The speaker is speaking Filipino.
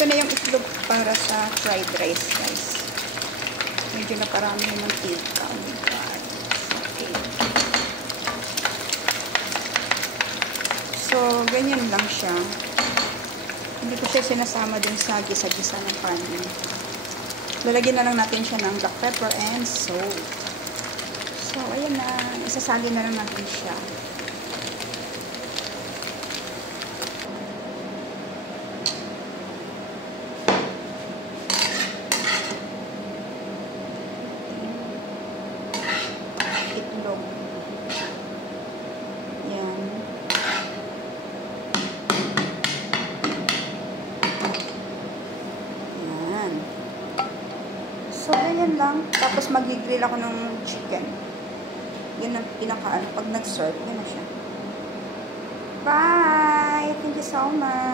Ito na yung itlog para sa fried rice, guys. Medyo na parami yung mantika. Oh my God. Okay. So, ganyan lang siya. Hindi ko siya sinasama dun sa gisa-gisa ng kanin. Lalagyan na lang natin siya ng black pepper and salt. So, ayan na. Isasali na lang natin siya. Itlog. Yan. Yan. So, ayan lang. Tapos mag-grill ako ng chicken. Yan ang pinaka, pag nag-serve, yan na siya. Bye! Thank you so much!